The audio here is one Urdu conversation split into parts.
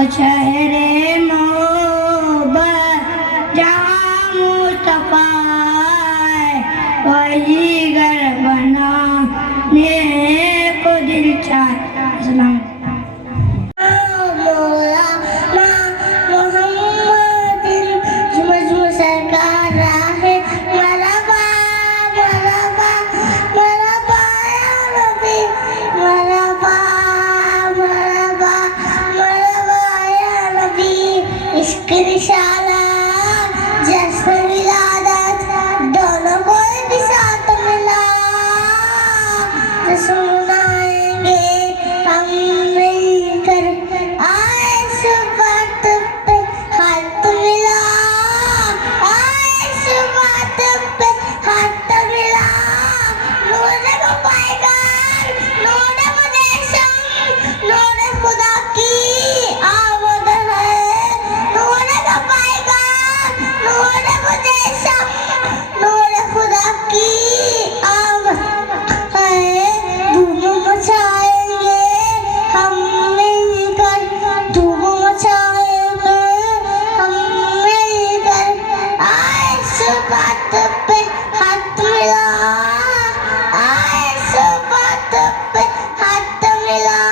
وہ شہر محبت جہاں مصطفیٰ ہے، وہی گھر بنانے کو دل چاہے. السلام مولانا محمد مجموع سرکار راہ مرحبا مرحبا مرحبا یا نبی مرحبا مرحبا مرحبا یا نبی. عشق رسالہ جشن ولادت دونوں کو ایک ساتھ ملا تو سنائیں گے ہم مل کر. آئے صبح پہ ہاتھ ملا آئے صبح پہ ہاتھ ملا. نور کو پیغام نور مدیشم نور خدا کی آمد ہے. نور کا پیغام نور مدیشم نور خدا کی آمد ہے. دھوم مچائیں گے ہم مل کر دھوم مچائیں گے ہم مل کر. آئے صبح پہ ہاتھ ملا آئے صبح پہ ہاتھ ملا.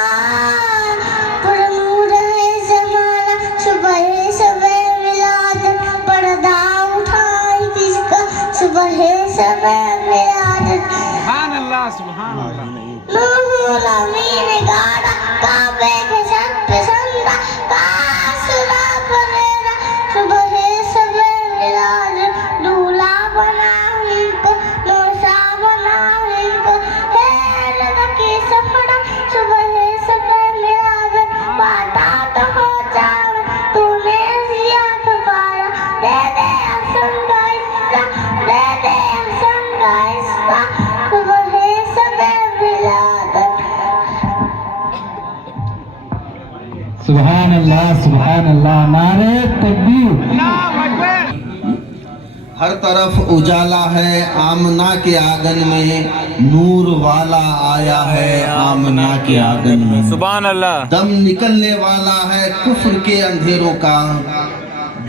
پرنور ہے زمانہ صبح صبح ولادت پردہ اٹھائے کس کا صبح صبح ولادت. سبحان اللہ سبحان اللہ. روح الامین گاڑا کعبے کے چھت پہ سندا کاسرا پریرا صبح صبح ولادت. دولہا بنا ہم کو موسیٰ بنا ہم کو حیرت کی سفڑا صبح صبح ولادت. باتا تو ہو جاوے تو نے زیاد پارا دے دے حسن کا حصہ دے دے حسن کا حصہ صبح صبح ولادت. سبحان اللہ نعرہ تکبیر. اللہ اکبر. ہر طرف اجالا ہے آمنہ کے آنگن میں نور والا آیا ہے آمنہ کے آنگن میں. سبحان اللہ. دم نکلنے والا ہے کفر کے اندھیروں کا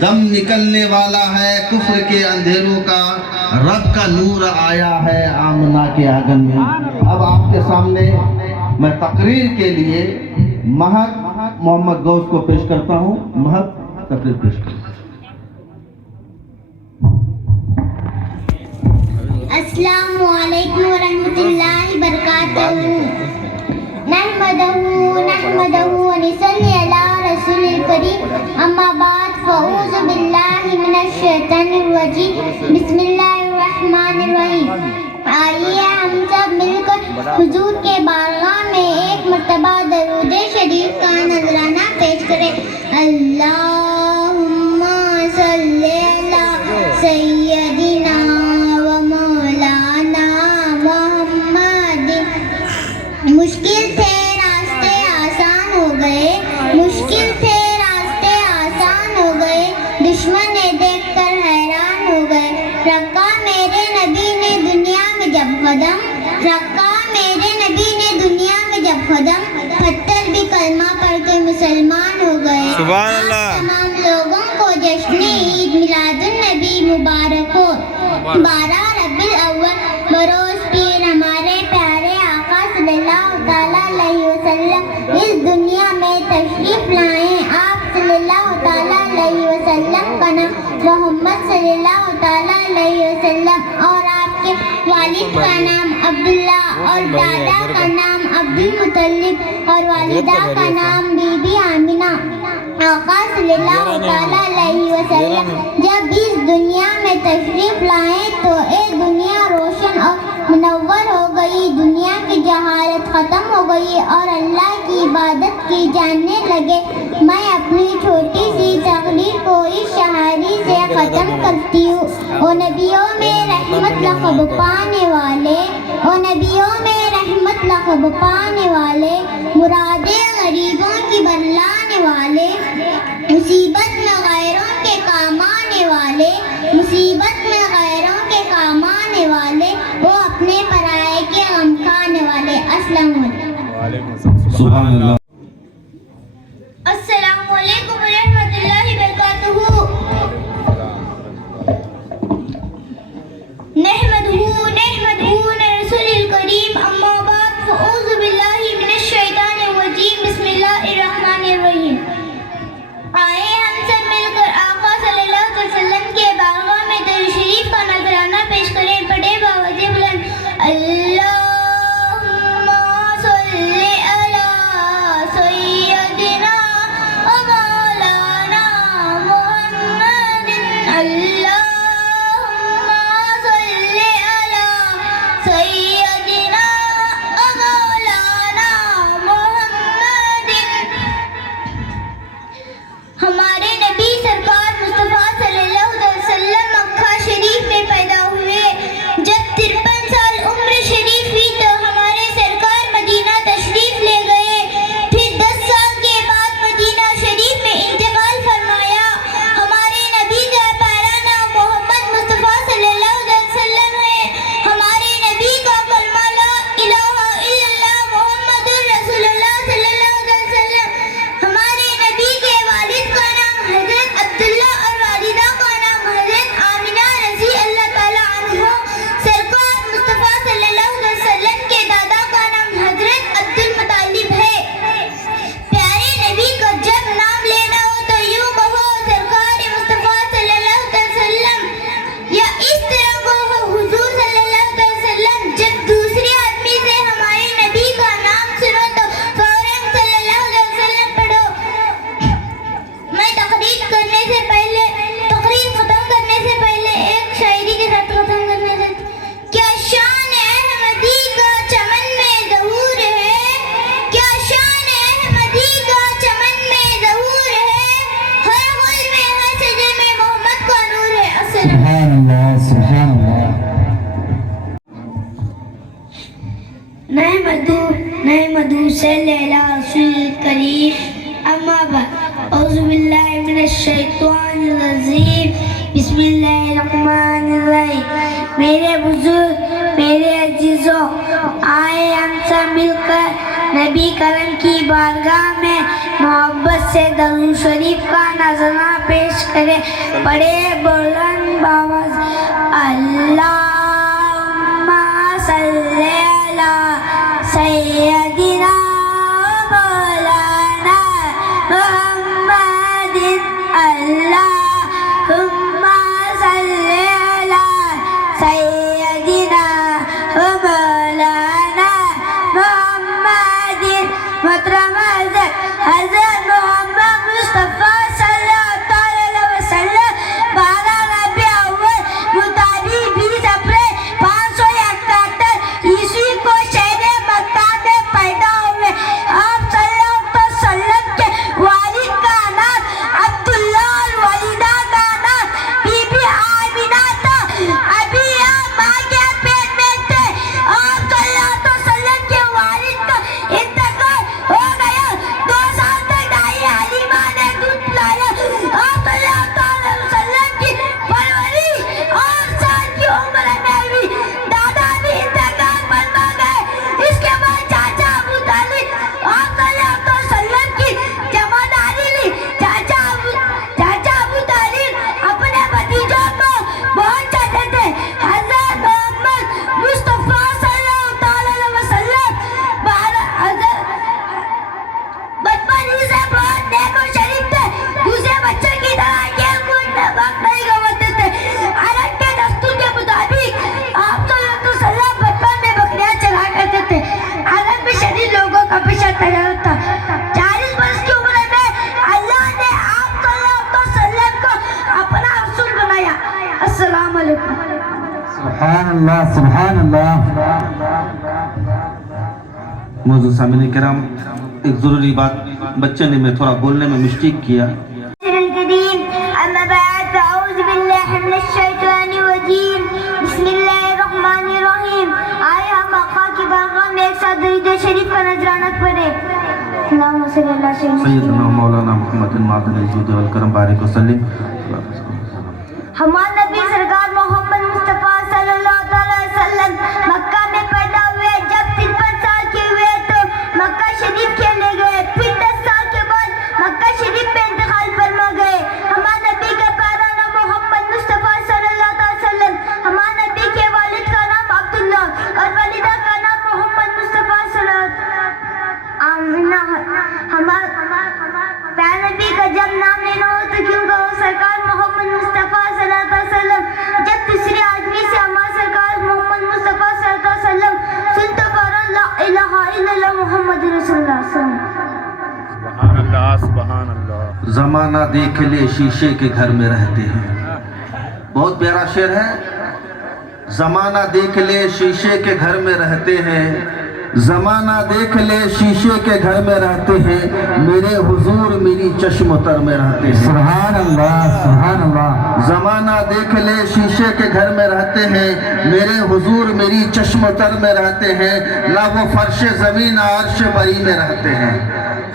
دم نکلنے والا ہے کفر کے اندھیروں کا. رب کا نور آیا ہے آمنہ کے آنگن میں. اب آپ کے سامنے میں تقریر کے لیے مہک محمد غوث کو پیش کرتا ہوں. مہک تقریر پیش کرتا ہوں. السلام علیکم ورحمۃ اللہ وبرکاتہ. نحمدہ ونصلی علی رسول الکریم. اما بعد فاعوذ باللہ من الشیطان الرجیم. بسم اللہ الرحمن الرحیم. آئیے ہم سب مل کر حضور کے بارگاہ میں ایک مرتبہ درود شریف کا نذرانہ پیش کریں. اللہم صلی علی سیدنا و مولانا محمد. مشکل تھے راستے آسان ہو گئے مشکل تھے راستے آسان ہو گئے. دشمن دیکھ کر حیران ہو گئے. رکھا میرے نبی نے دنیا میں جب قدم رکھا میرے نبی نے دنیا میں جب قدم. پتھر بھی کلمہ پڑھ کے مسلمان ہو گئے. سبحان اللہ. تمام لوگوں کو جشن عید میلاد النبی مبارک ہو. 12 ربیع الاول بروز پیر ہمارے پیارے آقا صلی اللہ تعالیٰ علیہ وسلم اس دنیا میں تشریف لائے. آپ صلی اللہ تعالیٰ علیہ وسلم کا نام محمد صلی اللہ تعالیٰ علیہ وسلم اور آپ کے والد کا نام عبداللہ اور دادا کا نام عبد المطلب اور والدہ کا نام بی بی آمینہ. آقا صلی اللہ تعالیٰ علیہ وسلم جب اس دنیا میں تشریف لائے تو ایک دنیا روشن اور منور ہو گئی. دنیا کی جہالت ختم ہو گئی اور اللہ کی عبادت کی جاننے لگے. میں اپنی چھوٹی سی تقریر کو اس شاعری سے ختم کرتی ہوں. او نبیوں میں رحمت لقب پانے والے او نبیوں میں رحمت لقب پانے والے مرادیں غریبوں کی بتلانے والے مصیبت میں غیروں کے کام آنے والے مصیبت میں غیروں کے کام آنے والے وہ اپنے پرائے کے غم کھانے والے. السلام علیکم. سبحان اللہ. السلام علیکم ورحمۃ اللہ وبرکاتہ. نحمده رسول الکریم اما بعد فاعوذ باللہ من الشیطان الرجیم بسم اللہ الرحمن الرحیم. آئے ہم سب مل کر آقا صلی اللہ علیہ وسلم کے بارگاہ میں درود شریف کا نذرانہ پیش کریں. پڑھے باوجہ بلند اللہم صلی علی سیدنا و مولانا محمد. اللہم صلی علی سیدنا و مولانا محمد. ہمارے نبی سرکار مصطفیٰ صلی اللہ علیہ وسلم مکہ شریف میں پیدا ہوئے. جب 53 سال عمر شریف ہوئی تو ہمارے سرکار مدینہ تشریف لے گئے. پھر 10 سال کے بعد مدینہ شریف میں انتقال فرمایا. ہمارے نبی کا پیارا نام محمد مصطفیٰ صلی اللہ علیہ وسلم ہے. ہمارے نبی کا کلمہ لا الہ الا اللہ محمد رسول اللہ صلی اللہ علیہ وسلم. ہمارے نبی کے والد کا نام حضرت عبداللہ اور والدہ کا نام حضرت آمنہ رضی اللہ تعالیٰ عنہ. سرکار مصطفیٰ صلی اللہ علیہ وسلم کے دادا کا نام حضرت عبد المطلب ہے. پیارے نبی کا جب نام لینا ہو تو یوں کہو سرکار مصطفیٰ صلی اللہ علیہ وسلم, یا اس طرح کہو حضور صلی اللہ علیہ وسلم. جب دوسرے آدمی سے ہمارے نبی کا نام سنو تو فوراً صلی اللہ علیہ وسلم پڑھو. میں تقریر ختم کرنے سے پہلے ایک شاعری کے ساتھ ختم کرنے سے کیا شان احمدی کا چمن میں ظہور ہے, کیا شان احمدی کا چمن میں ظہور ہے, ہر گل میں ہر سجے میں محمد کا نور ہے. السلام. سبحان اللہ سبحان اللہ. نحمدہ صلی علی رسول الکریم اما بعد اعوذ باللہ من الشیطان الرجیم بسم اللہ الرحمن الرحیم. میرے بزرگ, میرے عزیزوں, آئے ہم سب مل کر نبی کرم کی بارگاہ میں محبت سے درود شریف کا نذرانہ پیش کریں. پڑھے بلند باواز اللہم صلی علی سیدنا مولانا محمد. اللہم صلی علی سیدنا مولانا محمد. محترم حضرت محمد مصطفیٰ صلی اللہ علیہ وسلم 12 ربیع اول مطابق 20 اپریل 571 عیسوی کو شہر مکہ میں پیدا ہوئے. آپ صلی اللہ علیہ وسلم کے والد کا نام عبداللہ اور والدہ کا نام بی بی آمنہ تھا. ابھی آپ ماں کے پیٹ میں تھے. آپ صلی اللہ علیہ وسلم کے والد کا انتقال ہو گیا. 2 سال تک دائی حلیمہ نے دودھ پلایا. آپ صلی اللہ علیہ وسلم کی پرورش 8 سال کی عمر میں ہوئی. دادا بھی انتقال فرما گئے. اس کے بعد چاچا ابو طالب آپ صلی اللہ علیہ وسلم کی جمعداری لی. چاچا ابو طالب اپنے بھتیجوں کو بہت چاہتے تھے. حضرت محمد مصطفیٰ صلی اللہ علیہ وسلم بچپن ہی سے بہت نیک و شریف تھے. دوسرے بچوں کی طرح کھیل کود میں وقت نہیں گنواتے تھے. عرب کے دستور کے مطابق آپ صلی اللہ علیہ وسلم بچپن میں بکریاں چرا کرتے تھے. عرب میں شدید لوگوں کا پیشہ تجارت تھا. 40 برس کی عمر میں اللہ نے آپ صلی اللہ علیہ وسلم کو اپنا رسول بنایا. السلام علیکم. سبحان اللہ سبحان اللہ. موضوع سامعین کرام, ایک ضروری بات بچے نے میں تھوڑا بولنے میں مسٹیک کیا. الكريم أما بعد فأعوذ بالله من الشيطان الرجيم بسم الله الرحمن الرحيم. آئے ہم آقا کی بارگاہ میں ایک ساتھ درود شریف کا نذرانہ پڑھیں. اللہم صلی اللہ علیہ وسلم سیدنا مولانا محمد معدن الجود والکرم بارک وسلم. ہمارے نبی سرکار محمد مصطفیٰ صلی اللہ علیہ وسلم مکہ میں پیدا ہوئے. جب 53 سال کے ہوئے تو مکہ شریف کھیلنے گئے. پھر 10 سال کے بعد مکہ اور نام لینا ہو تو کیوں کہو سرکار محمد مصطفیٰ صلی اللہ علیہ وسلم. جب دوسرے آدمی سے ہمارے سرکار محمد مصطفیٰ صلی اللہ علیہ وسلم سن تو فوراً لا الہ الا اللہ محمد رسول اللہ صلی اللہ علیہ وسلم. سبحان اللہ سبحان اللہ. زمانہ دیکھ لے شیشے کے گھر میں رہتے ہیں. بہت پیارا شعر ہے. زمانہ دیکھ لے شیشے کے گھر میں رہتے ہیں. زمانہ دیکھ لے شیشے کے گھر میں رہتے ہیں. میرے حضور میری چشم تر میں رہتے ہیں. سبحان اللہ سبحان اللہ. زمانہ دیکھ لے شیشے کے گھر میں رہتے ہیں. میرے حضور میری چشم تر میں رہتے ہیں. نہ وہ فرش زمین عرش بری میں رہتے ہیں.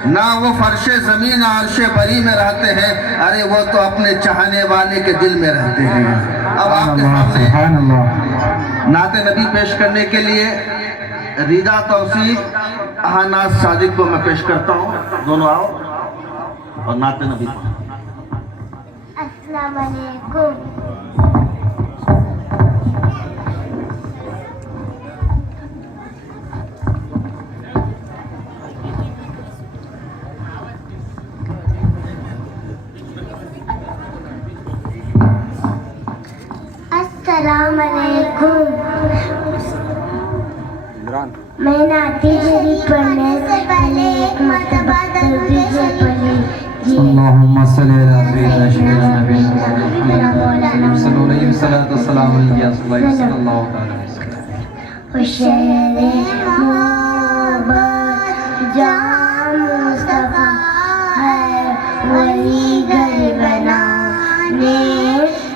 نہ وہ فرش زمین عرش بری میں رہتے ہیں. ارے وہ تو اپنے چاہنے والے کے دل میں رہتے ہیں. اب آپ کے سامنے سبحان اللہ. نعت نبی پیش کرنے کے لیے رضا توصیف احاناس صادق کو میں پیش کرتا ہوں. دونوں آؤ اور نعت نبی کو. السلام علیکم. السلام علیکم. میں نعت شریف پڑھنے سے پہلے ایک مرتبہ درود شریف پڑھی. اللہم صلی علی سیدنا شفیعنا نبینا محمد صلی اللہ علیہ وسلم. شہر محبت جہاں مصطفیٰ ہے وہی گھر بنانے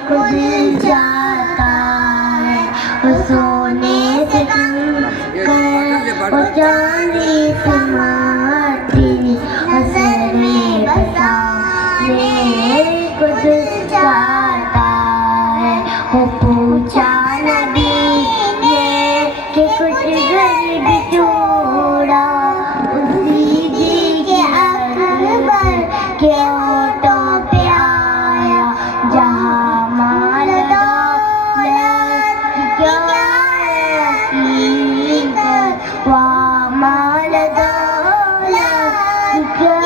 کو دل چاہتا ہے. وہ سونے سے کم کر وہ چاندی سے ماٹی اثر میں بسانے کو دل چاہتا ہے. وہ پوچھا نبی نے کہ کچھ گھر بچوڑا اسی دی کے اکبر کے ہونٹوں پہ آیا. جہاں مال دولت کیا حقیقت وہاں مال دولت کیا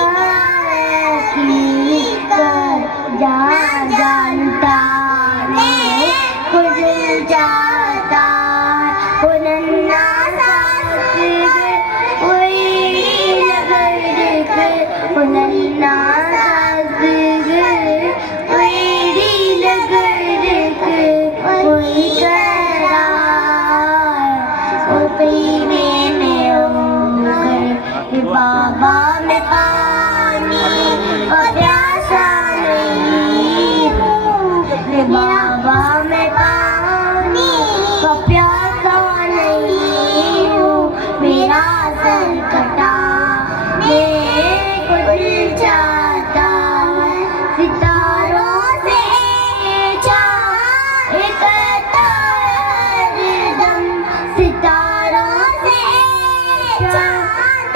حقیقت. جہاں جانتا نے خود جاتا وہ ننا ساس وہی لگر دیکھ وہ ننا ساس وہی لگر دیکھ وہی کہہ رہا وہ پینے میں ہو کر بابا میں پانی اور پیاسا نہیں ہوں. بابا میں پانی اور پیاسا نہیں ہوں. میرا سر کٹا کو دل چاہتا ہے. ستاروں سے اکتا ہر دم ستاروں سے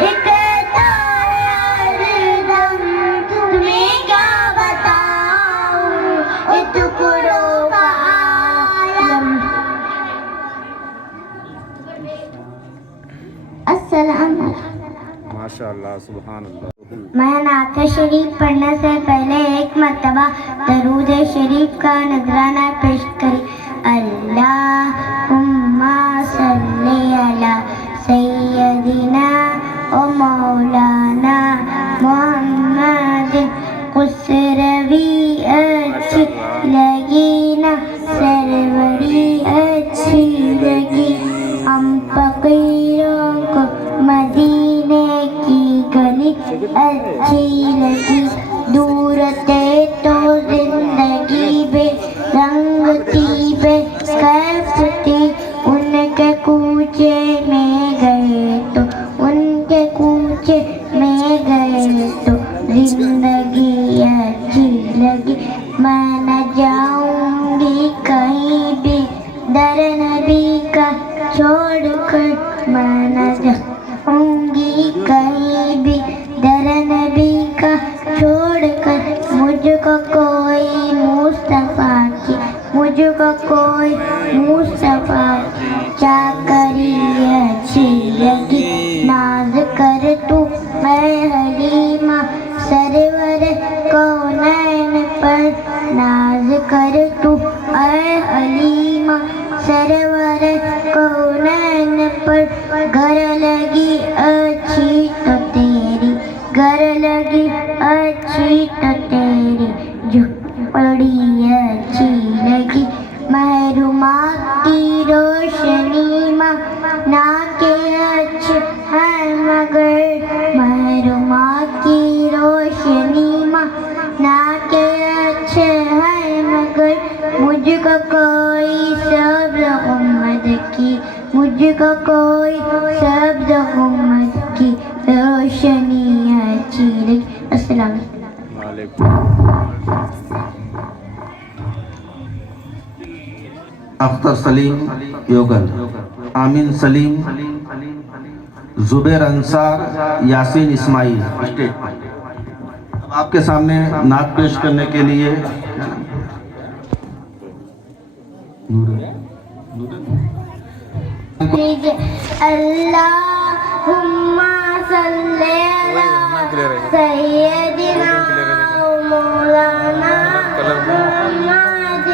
اکتا ہر دم. تمہیں کیا بتاؤں یہ ٹکڑوں کا عالم. السلام علیکم. ماشاء اللہ سبحان اللہ. میں نعت شریف پڑھنے سے پہلے ایک مرتبہ درود شریف کا نذرانہ پیش کری. اللہم صلی علی سیدنا و مولانا محمد. خسروی اچھی لگی نا سروری اچھی لگی. ہم فقیروں کو مدینے کی گلی اچھی لگی. دور تھے تو زندگی بے رنگ تھی بے کیف تھی. ان کے کوچے میں گئے تو ان کے کوچے میں گئے تو زندگی اچھی لگی. میں نہ جاؤں گی کہیں بھی در نبی کا چھوڑ کر. میں نہ جاؤں گی کہیں بھی در نبی کا چھوڑ کر. مجھ کو کوئی مصطفیٰ کی مجھ کو کوئی مصطفیٰ کی چاکری اچھی لگی. ناز کر تو اے حلیمہ سرور کونین پر ناز کر تو اے حلیمہ سرور کونین پر گھر لگی اچھی تو تیری گھر لگی اچھی تو تیری جھوپڑی اچھی لگی محروما کی روشنی ماں نا کے اچھے ہے مگر محروما کی روشنی ماں نا کے اچھے ہے مگر مجھ کو کوئی سبز غمد کی مجھ کو کوئی سبز غمد کی روشنی اچھی لگی. السلام علیکم. اختر سلیم یوگل، آمین سلیم، زبیر انصار، یاسین اسماعیل اسٹیج پر. اب آپ کے سامنے نعت پیش کرنے کے لیے اللہم صلی علی سیدنا مولانا محمد.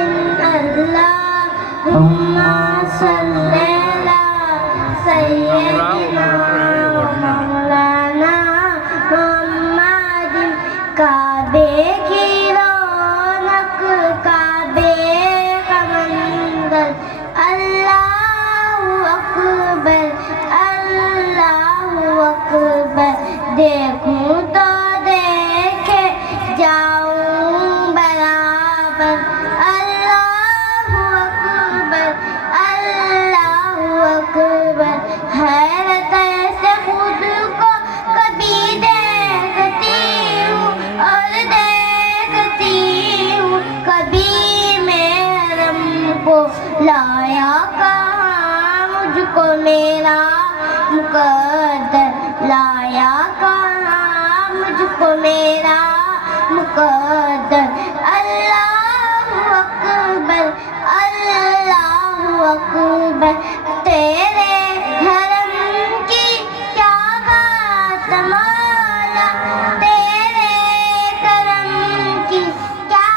اللہم صلی علی سیدنا مولانا محمد. کعبے کی رونق کعبے کا منظر اللہ اکبر اللہ اکبر. دیکھوں تو دیکھے جاؤں برابر اللہ اکبر اللہ اکبر. حیرت سے خود کو کبھی دیکھتی ہوں اور دیکھتی ہوں کبھی محرم کو لایا کہاں مجھ کو میرا مقدر لایا کہاں مجھ کو میرا مقدر. اللہ اکبر اللہ اکبر. تیرے حرم کی کیا بات مولا تیرے کرم کی کیا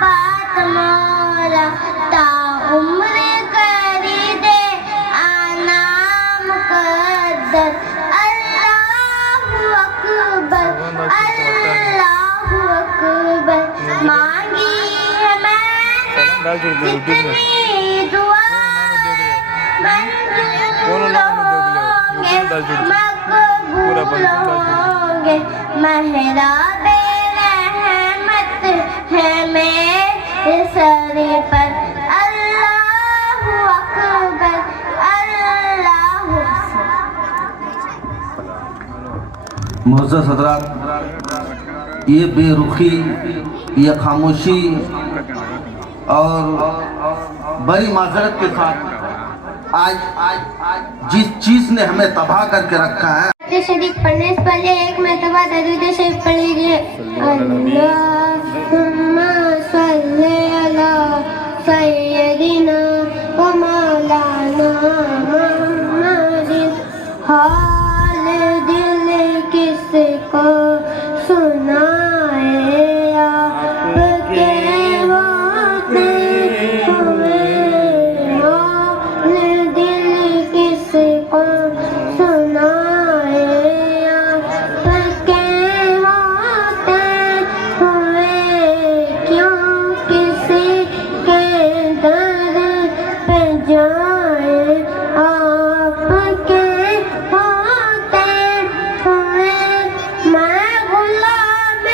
بات مولا. تا عمر کری دے آنا مقدر اللہ اکبر اللہ اکبر. مانگی ہے میں جتنی دعائیں منظور ہوں گے مقبول ہوں گے. محراب رحمت ہے میرے سر پر اللہ اکبر اللہ معزز حضرات، یہ بے رخی، یہ خاموشی اور بڑی معذرت کے ساتھ آج جس چیز نے ہمیں تباہ کر کے رکھا ہے. شریف پڑھنے سے پہلے ایک مرتبہ درود شریف پڑھ لیجیے. اللہم صلی علی سیدنا و مولانا محمد. حال دل کس کو سنائے آپ کے ہوتے ہوئے. حال دل کس کو سنائے آپ کے ہوتے ہوئے. کیوں کسی کے در پہ جائے آپ کے ہوتے ہوئے. میں غلام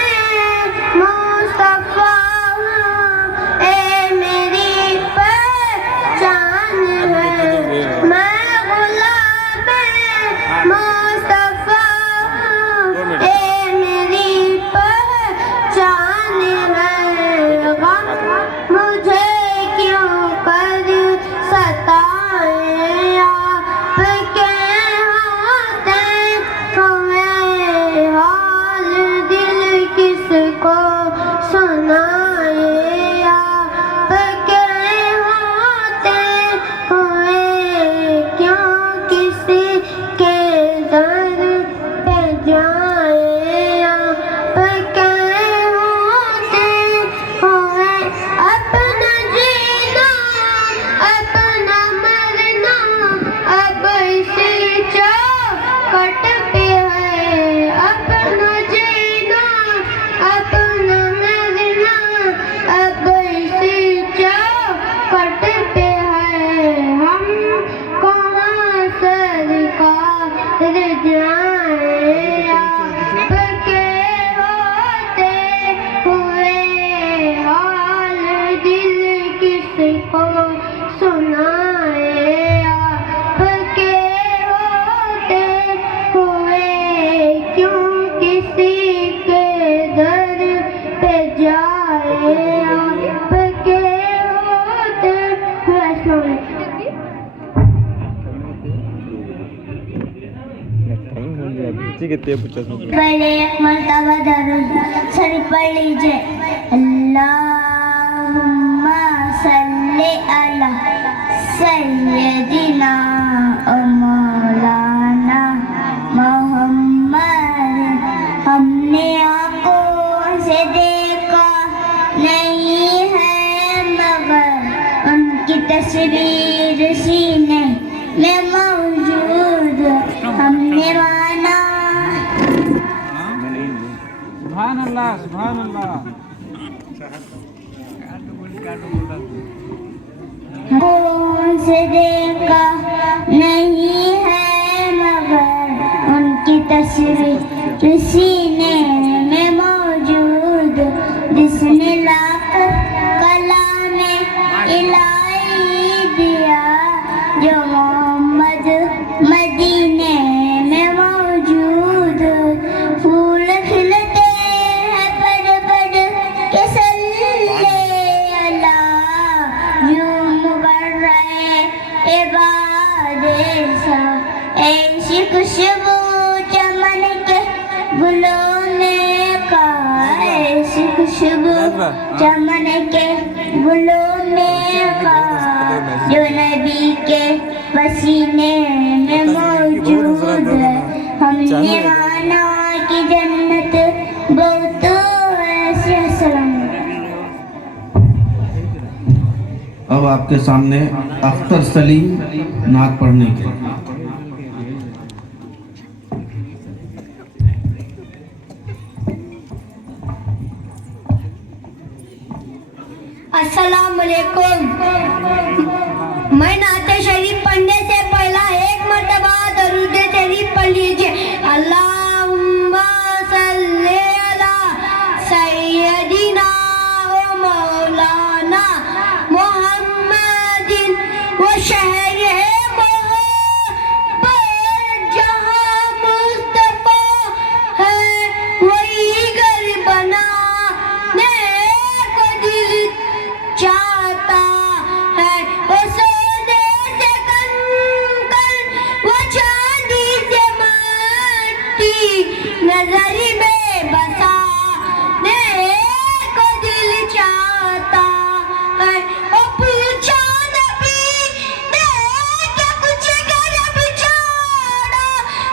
مصطفیٰ ہوں اے میری پہچان ہے. میں غلام مصطفیٰ ہوں اے میری پہچان ہے. غم مجھے کیوں کر ستائے آپ کے ہوتے ہوئے. حال دل کس کو سنائے آپ کے ہوتے ہوئے. کیوں کسی کے در پہ جائے آپ کے ہوتے جائے آپ کے ہوتے پہلے ایک مرتبہ درود شریف پڑھ لیجیے. اللہم صلی علی سیدنا و مولانا محمد. ہم نے آنکھوں سے دیکھا نہیں ہے مگر ان کی تصویر سینے میں موجود. ہم نے مانا سبحان اللہ سبحان اللہ. آنکھوں سے دیکھا نہیں ہے مگر ان کی تصویر سینے میں موجود. جس نے لا کر کلام الہی دیا جو محمد مدینے میں موجود. پھول کھلتے ہیں بڑھ بڑھ کے صلی اللہ یوں مبرئے عباد سا. ایسی خوشبو چمن کے گلوں میں کا ایسی خوشبو چمن کے گلوں میں کا جو نبی کے پسینے میں موجود ہے. ہم نے مانا کی جنت بہت ایسی. السلام. اب آپ کے سامنے اختر سلیم نعت پڑھنے کے لیے. السلام علیکم. میں نعت شریف پڑھنے سے پہلا ایک مرتبہ درود شریف پڑھ لیجیے. اللہم صلی علی سیدنا و مولانا محمد و شہر محبت جہاں مصطفیٰ ہے وہی گھر بنانے کو دل چاہتا ہے. وہ سونے سے کنکر وہ چاندی سے مٹی نظر میں بسانے کو دل چاہتا ہے. وہ پوچھا نبی نے کہ کچھ گھر بچھاڑا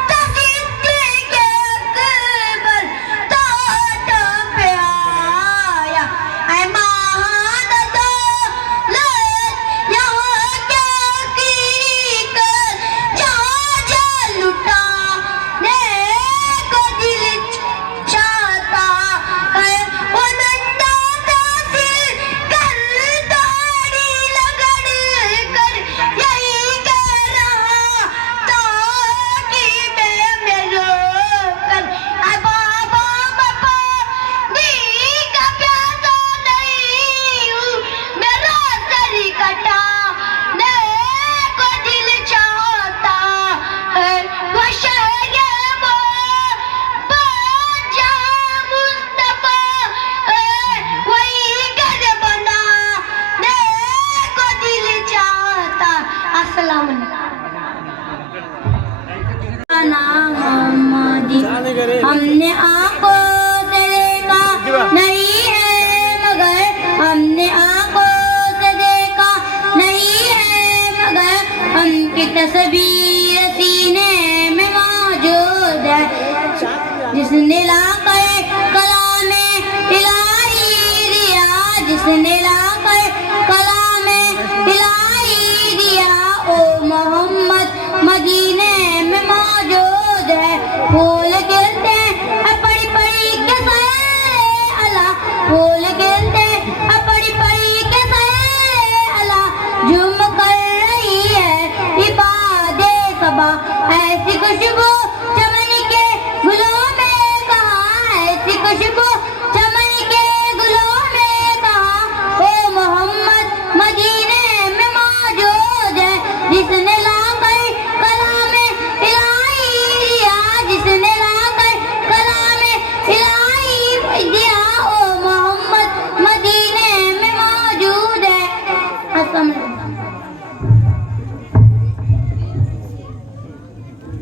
تو صدیق اکبر طاعت پہ آیا. اے مہان دولت یہاں کیا حقیقت جہاں جا لٹانے کو دل چاہتا ہے. وہ نندا تاثیر کر داڑھی لگڑ کر یہی کہہ رہا تاکہ میں رو کر اے بابا میں پانی کا پیاسا نہیں ہوں. میرا سر کٹانے کو دل چاہتا ہے. وہ شہر محبت جہاں مصطفیٰ ہے وہی گھر بنانے کو دل چاہتا. السلام علیکم. نام محمدی ہم نے آنکھوں سے دیکھا نہیں ہے مگر ہم نے آنکھوں سے دیکھا نہیں ہے مگر ہم کی تصویر سینے میں موجود ہے. جس نے لا کر کلام الہی دیا جس نے لا کر کلام الہی دیا او محمد مدینے میں موجود ہے. پھول کھلتے ہیں پڑی پڑی کے سائے اللہ. پھول کھلتے ہیں پڑی پڑی کے سائے اللہ. جھوم کر رہی ہے عباد صبا. ایسی خوشبو چمن کے گلوں میں کہاں ایسی خوشبو چمن کے گلوں میں کہاں. او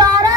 12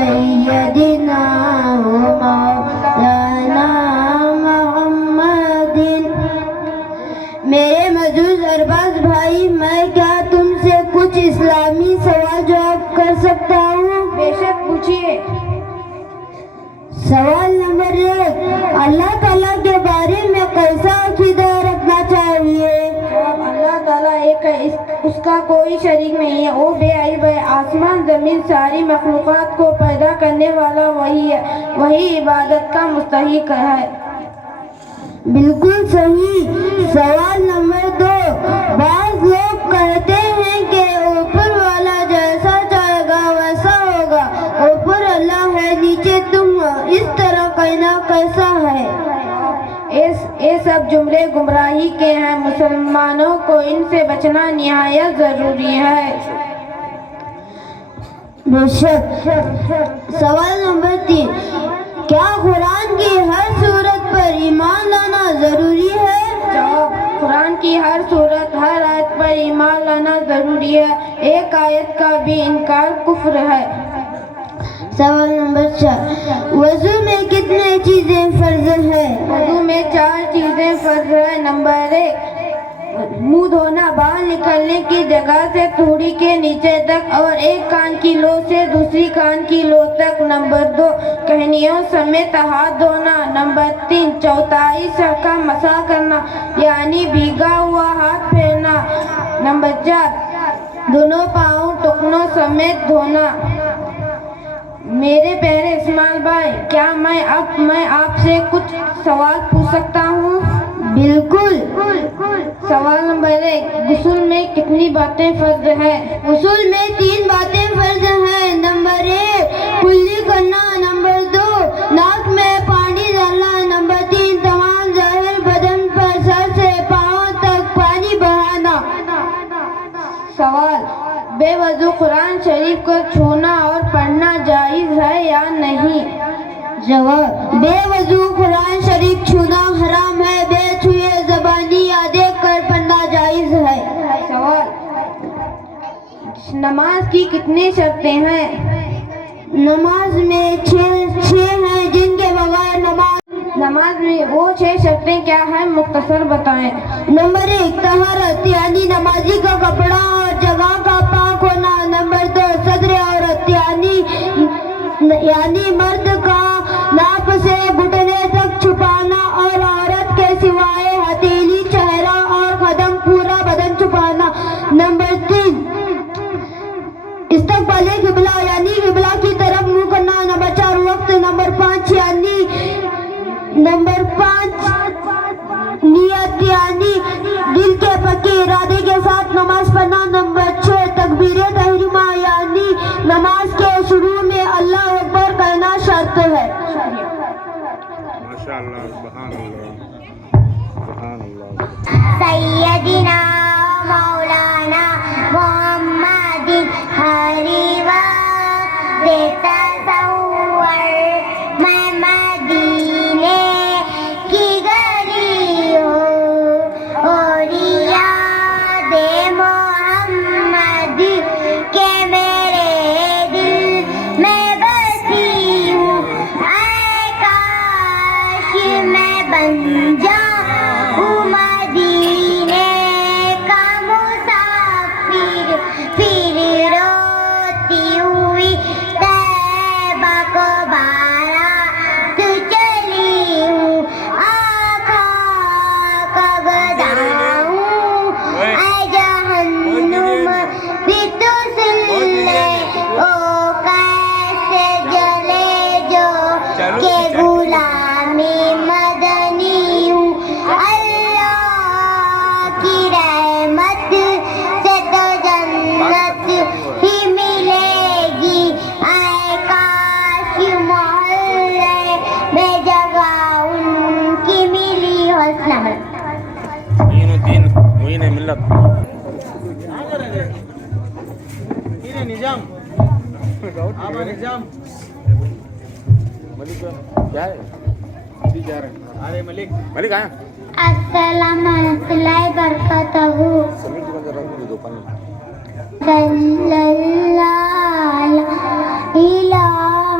سیدنا و مولانا محمد. میرے معزز ارباز بھائی، میں کیا تم سے کچھ اسلامی سوال جواب کر سکتا ہوں؟ بے شک پوچھیے. سوال نمبر 1، اللہ تعالیٰ کے بارے میں کیسا عقیدہ رکھنا چاہیے؟ اللہ تعالیٰ ایک ہے، اس کا کوئی شریک نہیں ہے، وہ بے عیب ہے. آسمان زمین ساری مخلوقات کو پیدا کرنے والا وہی ہے، وہی عبادت کا مستحق ہے. بالکل صحیح. سوال نمبر 2، بعض لوگ کہتے ہیں کہ اوپر والا جیسا چاہے گا ویسا ہوگا. اوپر اللہ ہے، نیچے تم ہو، اس طرح کہنا کیسا ہے؟ یہ سب جملے گمراہی کے ہیں. مسلمانوں کو ان سے بچنا نہایت ضروری ہے. بے شک. سوال نمبر 3، کیا قرآن کی ہر سورت پر ایمان لانا ضروری ہے؟ جواب، قرآن کی ہر سورت، ہر آیت پر ایمان لانا ضروری ہے. ایک آیت کا بھی انکار کفر ہے. سوال نمبر 4، وضو میں کتنے چیزیں فرض ہیں؟ وضو میں 4 چیزیں فرض ہیں. نمبر 1، منہ دھونا باہر نکلنے کی جگہ سے تھوڑی کے نیچے تک اور ایک کان کی لو سے دوسری کان کی لو تک. نمبر 2، کہنیوں سمیت ہاتھ دھونا. نمبر 3، چوتھائی سر کا مسح کرنا یعنی بھیگا ہوا ہاتھ پھیرنا. نمبر 4، دونوں پاؤں ٹخنوں سمیت دھونا. میرے پیارے اسماعیل بھائی، کیا میں آپ سے کچھ سوال پوچھ سکتا ہوں؟ بالکل. سوال نمبر 1، غسل میں کتنی باتیں فرض ہیں؟ غسل میں 3 باتیں فرض ہیں. نمبر 1، کلی کرنا. نمبر 2، ناک میں پانی ڈالنا. نمبر 3، تمام ظاہر بدن پر سر سے پاؤں تک پانی بہانا. سوال، بے وضو قرآن شریف کو چھونا اور پڑھنا جائز ہے یا نہیں؟ جواب، بے وضو قرآن شریف چھونا حرام ہے. بے چھوئے زبانی یا دیکھ کر پڑھنا جائز ہے. سوال، نماز کی کتنی شرطیں ہیں؟ نماز میں 6 ہیں جن کے بغیر نماز میں وہ 6 شرطیں کیا ہیں مختصر بتائیں. نمبر 1، طہارت یعنی نمازی کا کپڑا اور جگہ کا پاک ہونا. نمبر 2، صدر عورت یعنی مرد کا ناپ سے گھٹنے تک چھپانا اور عورت کے سوائے ہتھیلی، چہرہ اور قدم پورا بدن چھپانا. نمبر 3، استقبال قبلہ یعنی قبلہ کی طرف منہ کرنا. نمبر 4، وقت. نمبر 5، نیت یعنی دل کے پکے ارادے کے ساتھ نماز پڑھنا. نمبر 6، تکبیر تحریمہ یعنی نماز کے شروع میں اللہ اکبر کہنا شرط ہے. ماشاءاللہ. سبحان اللہ. سبحان اللہ. سیدنا مولانا محمد ہری وقت دیتا تصور میں مدینے کی گلی ہوں اور یاد محمد کے میرے دل میں بسی ہوں. اے کاش میں بن جاؤں مدینے کا مسافر، پھر روتی ہوئی طیبہ کو بارات چلی ہوں. آقا کا گدا ہوں اے جہنم بھی تو سن لے، او کیسے جلے جو کہ غلامی مدنی ہوں. اللہ کی رحمت سے تو جنت ہی ملے گی. اے کاش محلے میں جگہ ان کی ملی ہو. السلام علیکم. معین الدین معین ملت. ملک کیا ہے؟ ارے ملک آیا. السلام ورحمۃ اللہ وبرکاتہ. سمیر جی بندر رنگ دو پانی. صلی اللہ الہ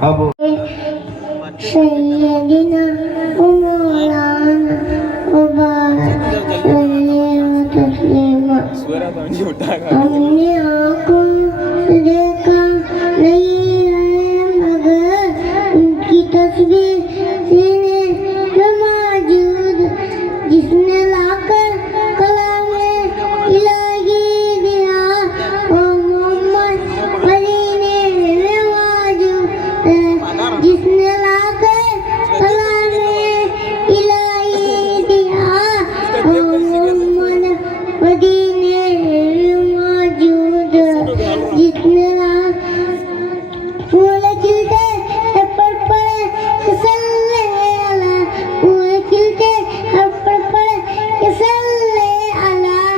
اب سیدنا و مولانا وبارک علیہ تسلیما ہم نے آنکھوں سے دیکھا نہیں ہے مگر ان کی تصویر سینے میں موجود جس نے لا کر کلام الہی دیا وہ محمد مدینے میں موجود ہے جس نے لا کر کلام الہی دیا وہ محمد مدینے میں موجود ہے جس نے لا پھول کھلتے پر پڑے صلی اللہ پھول کھلتے پر پڑے صلی اللہ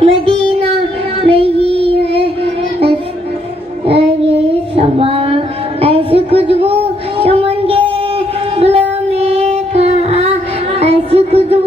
مدینہ نہیں ہے یہ صبا ایسی خوشبو چمن کے گلوں میں کہا ایسی خوشبو